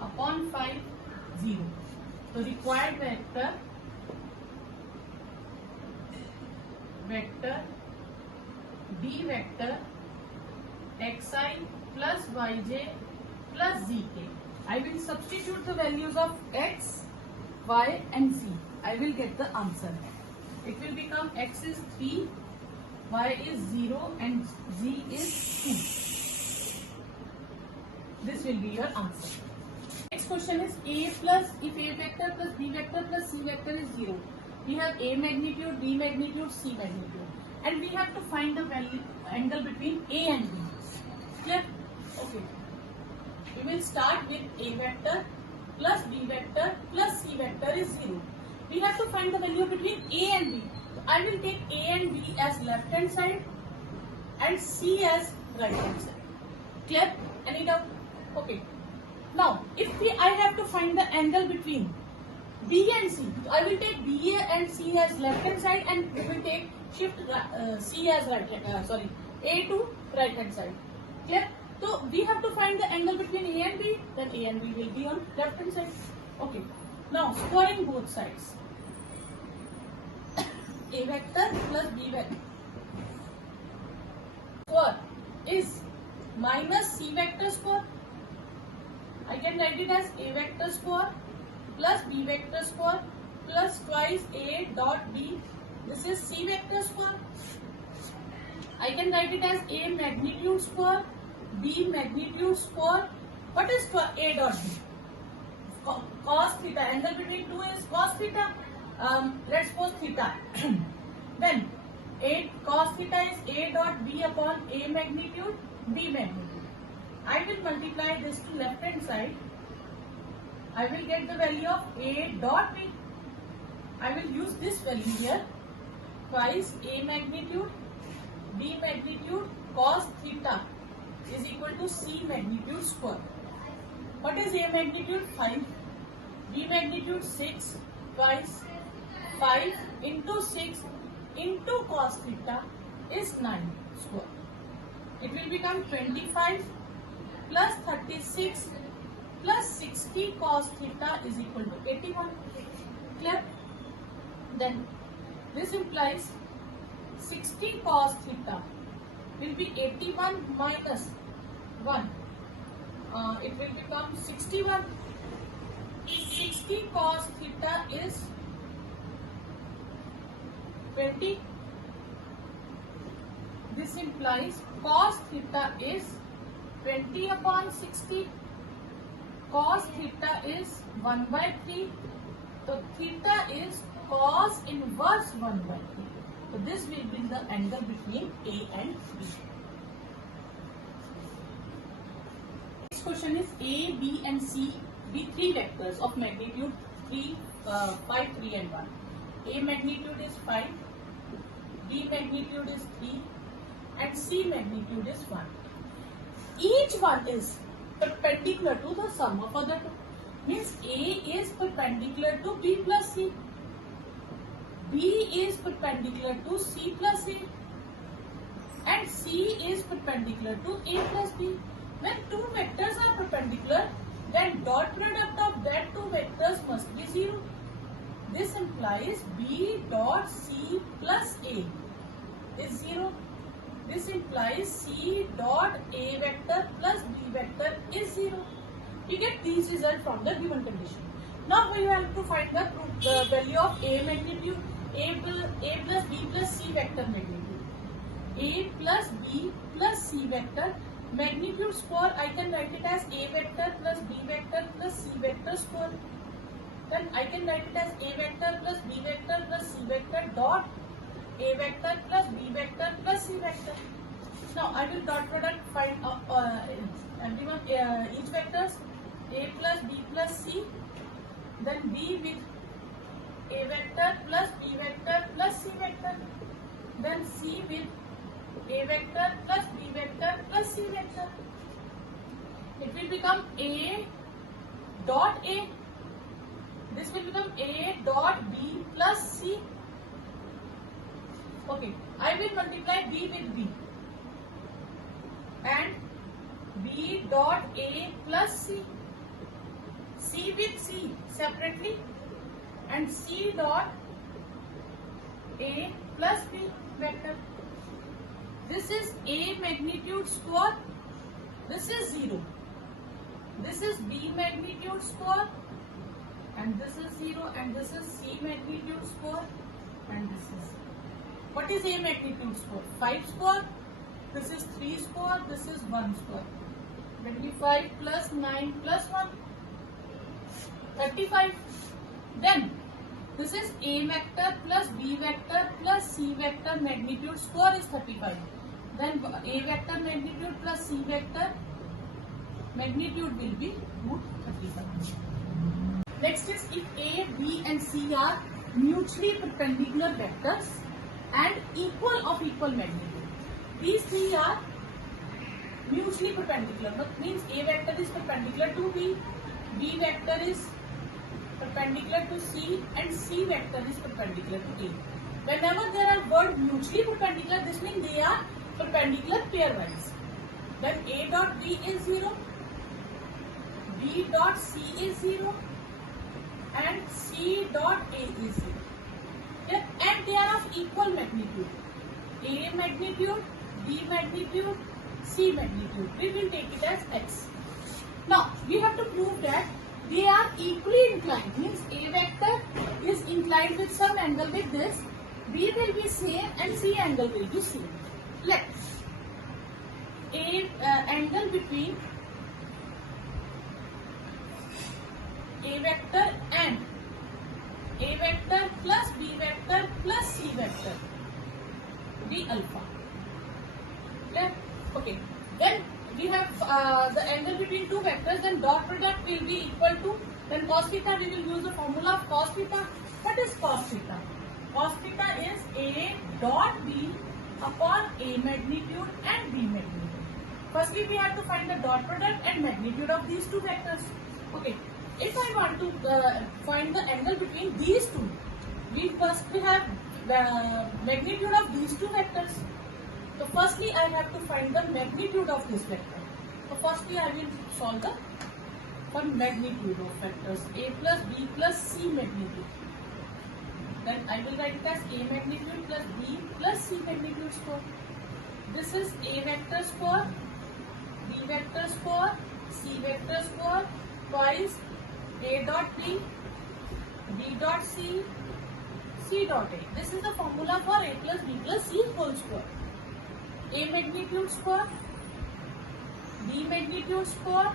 upon 5, 0. So required vector d vector xi plus yj plus zk. I will substitute the values of x, y and z. I will get the answer. It will become x is 3, y is 0 and z is 2. This will be your answer. Next question is a plus, if a vector plus b vector plus c vector is 0. We have a magnitude, b magnitude, c magnitude. And we have to find the value, angle between a and b. Clear? Okay. We will start with a vector plus b vector plus c vector is 0. We have to find the value between a and b. So I will take a and b as left hand side and c as right hand side. Clear? Any doubt? Okay. Now, if I have to find the angle between b and c, I will take b and c as left hand side and we will take shift c as right hand, a to right hand side. Clear? So we have to find the angle between a and b, then a and b will be on left hand side. Okay. Now squaring both sides. A vector plus b vector square is minus c vector square. I can write it as a vector square plus b vector square plus twice a dot b. This is c vector square. I can write it as a magnitude square, b magnitude square. What is a dot b? Cos theta. Angle between two is cos theta. Let's suppose theta. Then a cos theta is a dot b upon a magnitude, b magnitude. I will multiply this to left hand side. I will get the value of a dot b. I will use this value here. Twice a magnitude, b magnitude, cos theta is equal to c magnitude square. What is a magnitude? 5. B magnitude 6. Twice 5 into 6 into cos theta is 9 square. It will become 25 plus 36 plus 60 cos theta is equal to 81. Clear? Then this implies 60 cos theta will be 81 minus 1. It will become 61. 60 cos theta is 20. This implies cos theta is 20 upon 60. cos theta is 1 by 3. So theta is cos inverse 1 by 3. So this will be the angle between A and B. Next question is A, B and C be three vectors of magnitude 3, 5, 3 and 1. A magnitude is 5, B magnitude is 3 and C magnitude is 1. Each one is perpendicular to the sum of other two. Means A is perpendicular to B plus C. B is perpendicular to C plus A. And C is perpendicular to A plus B. When two vectors are perpendicular, then dot product of that two vectors must be 0. This implies B dot C plus A is 0. This implies C dot A vector plus B vector is 0. You get these results from the given condition. Now we have to find the value of A magnitude, A plus B plus C vector magnitude. A plus B plus C vector magnitude square, I can write it as A vector plus B vector plus C vector square. Then I can write it as A vector plus B vector plus C vector dot A vector plus B vector plus C vector. Now I will dot product find everyone each vectors A plus B plus C, then B with A vector plus B vector plus C vector, then C with A vector plus B vector plus C vector. It will become A dot A. This will become A dot B plus C. Okay, I will multiply B with B and B dot A plus C. C with C separately and C dot A plus B vector. This is A magnitude square. This is 0. This is B magnitude square. And this is 0. And this is C magnitude square. And this is. What is A magnitude square? 5 square. This is 3 square. This is 1 square. 25 plus 9 plus 1. 35. Then this is A vector plus B vector plus C vector magnitude square is 35. Then A vector magnitude plus C vector magnitude will be root 35. Next is if A, B and C are mutually perpendicular vectors and equal magnitude. These three are mutually perpendicular. That means A vector is perpendicular to B, B vector is perpendicular to C and C vector is perpendicular to A. Whenever there are words mutually perpendicular, this means they are perpendicular pairwise. Then A dot B is 0, B dot C is 0 and C dot A is 0. And they are of equal magnitude. A magnitude, B magnitude, C magnitude. We will take it as X. Now we have to prove that they are equally inclined. Means A vector is inclined with some angle with this, B will be same and C angle will be same. Let A angle between A vector and A vector plus B vector plus C vector be alpha. Okay. Then we have the angle between two vectors, then dot product will be equal to, then cos theta, we will use the formula of cos theta. What is cos theta? Cos theta is A dot B upon A magnitude and B magnitude. Firstly, we have to find the dot product and magnitude of these two vectors. Okay. If I want to find the angle between these two, we first have the magnitude of these two vectors. So firstly, I have to find the magnitude of this vector. So firstly, I will solve the magnitude of vectors A plus B plus C magnitude. Then I will write it as A magnitude plus B plus C magnitude square. This is A vector square, B vector square, C vector square twice A dot B, B dot C, C dot A. This is the formula for A plus B plus C whole square. A magnitude square, B magnitude square,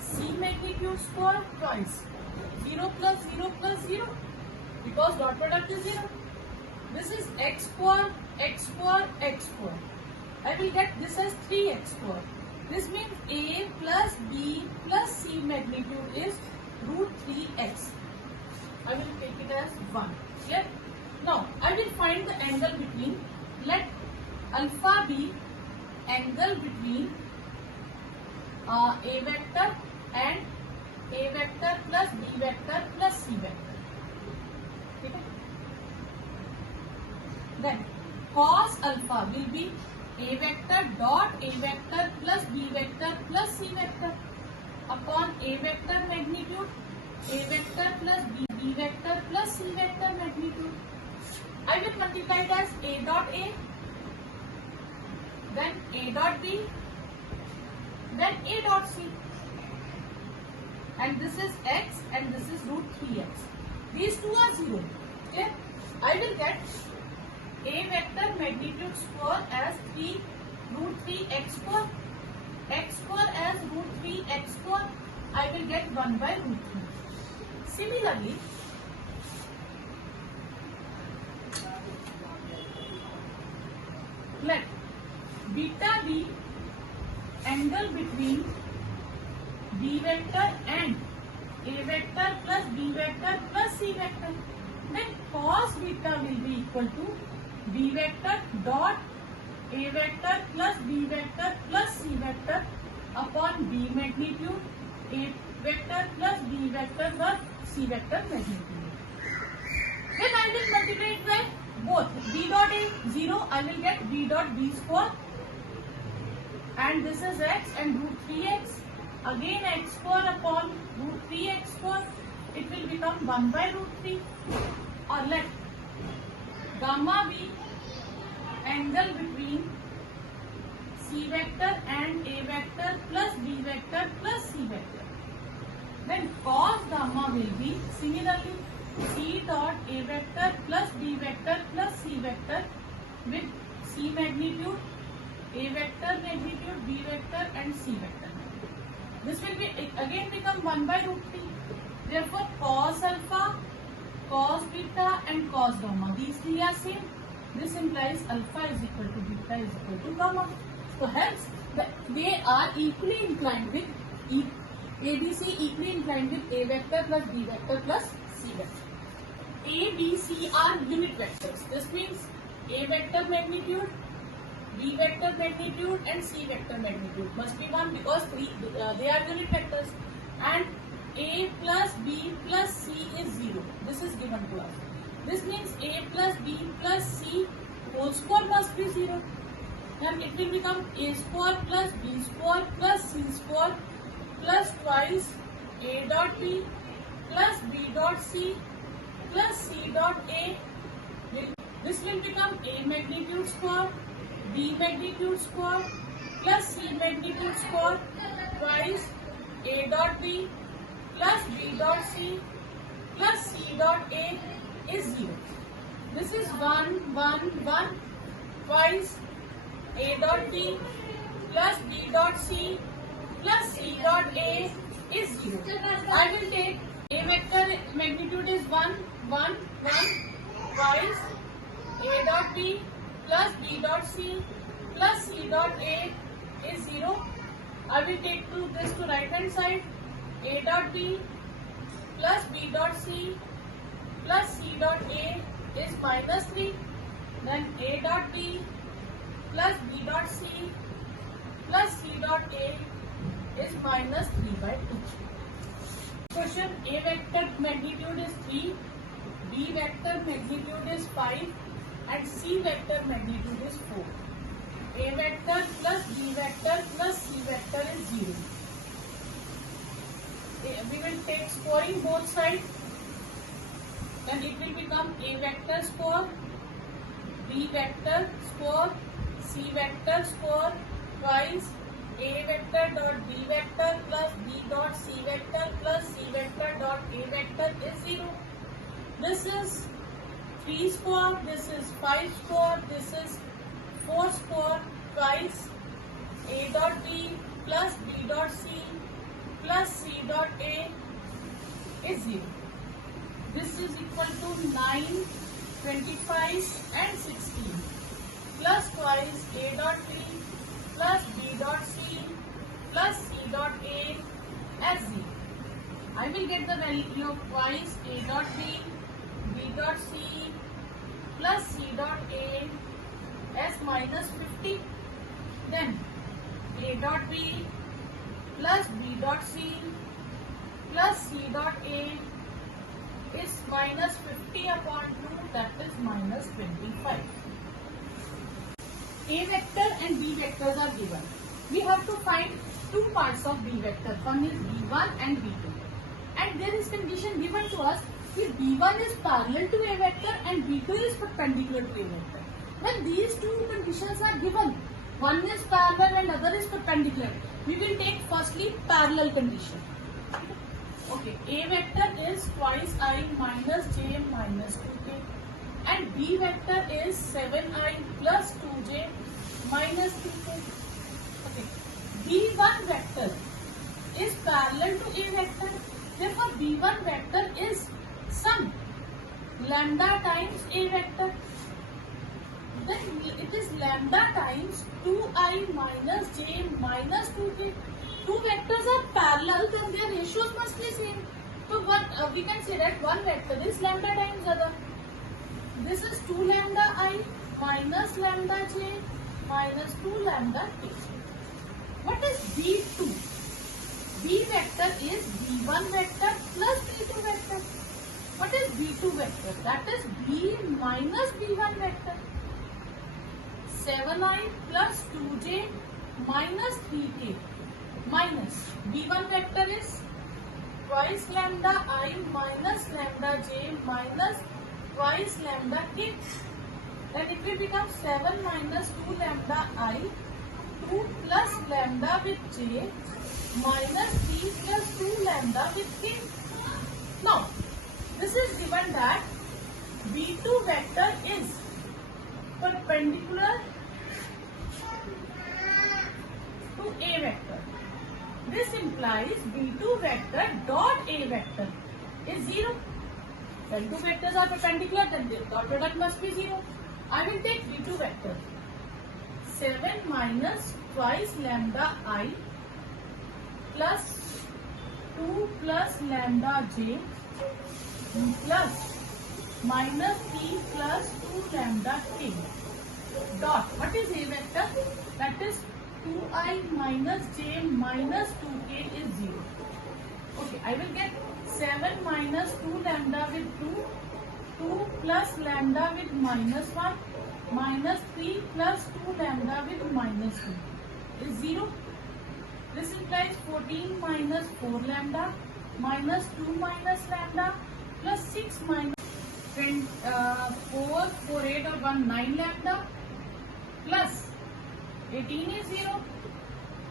C magnitude square twice. 0 plus 0 plus 0 because dot product is 0. This is x square, x square, x square. I will get this as 3x square. This means A plus B plus C magnitude is root 3x. I will take it as 1. Clear? Now, I will find the angle between, let alpha be angle between A vector and A vector plus B vector plus C vector. Okay? Then, cos alpha will be A vector dot A vector plus B vector plus C vector upon A vector magnitude, A vector plus B vector plus C vector magnitude. I will multiply it as A dot A, then A dot B, then A dot C. And this is x and this is root 3x. These two are 0. Okay? I will get A vector magnitude square as 3 root 3 x square as root 3 x square. I will get 1 by root 3. Similarly, let beta be angle between B vector and A vector plus B vector plus C vector. Then cos beta will be equal to B vector dot A vector plus B vector plus C vector upon B magnitude, A vector plus B vector plus C vector magnitude. Then I will multiply it by both B dot A 0, I will get B dot B square, and this is x and root 3x. Again x square upon root 3x square, it will become 1 by root 3. Or let gamma be angle between C vector and A vector plus B vector plus C vector. Then cos gamma will be similarly C dot A vector plus B vector plus C vector with C magnitude, A vector magnitude, B vector and C vector. This will be again become 1 by root 3. Therefore, cos alpha, cos beta and cos gamma, these three are same. This implies alpha is equal to beta is equal to gamma. So hence, they are equally inclined with ABC equally inclined with A vector plus B vector plus C vector. A, B, C are unit vectors. This means A vector magnitude, B vector magnitude and C vector magnitude must be 1 because they are unit vectors. And A plus B plus C is 0. This is given to us. This means A plus B plus C whole square must be 0. Then it will become A square plus B square plus C square plus twice A dot B plus B dot C plus C dot A. This will become A magnitude square, B magnitude square plus C magnitude square twice A dot B plus B dot C plus C dot A is 0. This is 1, 1, 1 twice A dot B plus B dot C plus C dot A is 0. I will take A vector magnitude is 1, 1, 1 twice A dot B plus B dot C plus C dot A is 0. I will take this to right hand side. A dot B plus B dot C plus C dot A is minus 3. Then A dot B plus B dot C plus C dot A is minus 3 by 2. Question: A vector magnitude is 3, B vector magnitude is 5 and C vector magnitude is 4. A vector plus B vector plus C vector is 0. We will take scoring both sides. Then it will become A vector square, B vector square, C vector square twice A vector dot B vector plus B dot C vector plus C vector dot A vector is 0. This is 3 square, this is 5 square, this is 4 square twice A dot B plus B dot C plus C dot A is 0. This is equal to 9, 25 and 16 plus twice A dot B plus B dot C plus C dot A as 0. I will get the value of twice A dot B, B dot C plus C dot A as minus 50. Then A dot B plus B dot C plus C dot A is minus 50 upon 2, that is minus 25. A vector and B vectors are given. We have to find two parts of B vector. One is B1 and B2. And there is condition given to us if B1 is parallel to A vector and B2 is perpendicular to A vector. When these two conditions are given, one is parallel and other is perpendicular, we will take firstly parallel condition. Okay, A vector is twice I minus j minus 2k and B vector is 7I plus 2j minus 2k. Okay, B1 vector is parallel to A vector. Therefore, B1 vector is sum lambda times A vector. Then it is lambda times 2I minus j minus 2k. Two vectors are parallel, then their ratios must be same. So what we can say that one vector is lambda times other. This is 2 lambda I minus lambda j minus 2 lambda k. What is B2? B vector is B1 vector plus B2 vector. What is B2 vector? That is B minus B1 vector. 7I plus 2j minus 3k minus B1 vector is twice lambda I minus lambda j minus twice lambda k. Then it will become 7 minus 2 lambda I, 2 plus lambda with j minus 3 plus 2 lambda with k. Now, this is given that B2 vector is perpendicular to A vector. This implies B2 vector dot A vector is 0. When two vectors are perpendicular, then the dot product must be 0. I will take B2 vector. 7 minus twice lambda I plus 2 plus lambda j plus minus 3 plus 2 lambda k dot. What is A vector? That is 2I minus j minus 2k is 0. Okay, I will get 7 minus 2 lambda with 2, 2 plus lambda with minus 1, minus 3 plus 2 lambda with minus 2 is 0. This implies 14 minus 4 lambda minus 2 minus lambda plus 6 minus 4, 4, 8 or 1, 9 lambda plus 18 is 0.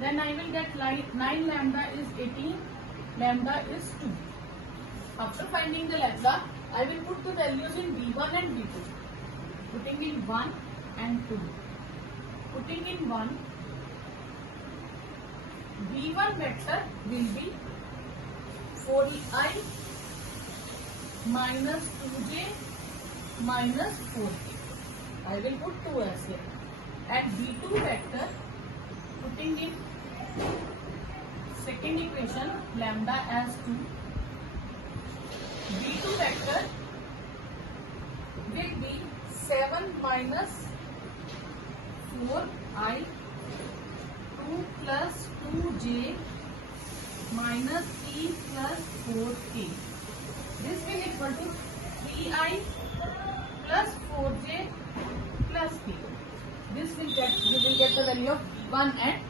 Then I will get 9 lambda is 18, lambda is 2. After finding the lambda, I will put the values in B1 and B2. Putting in 1 and 2. Putting in 1, B1 vector will be 4I minus 2j minus 4k. I will put 2 as here. And B2 vector, putting in second equation lambda as 2, B2 vector will be 7 minus 4I 2 plus 2j minus 3 plus 4k. This will equal to 3I plus 4j plus k. This will get, we will get the value of 1 and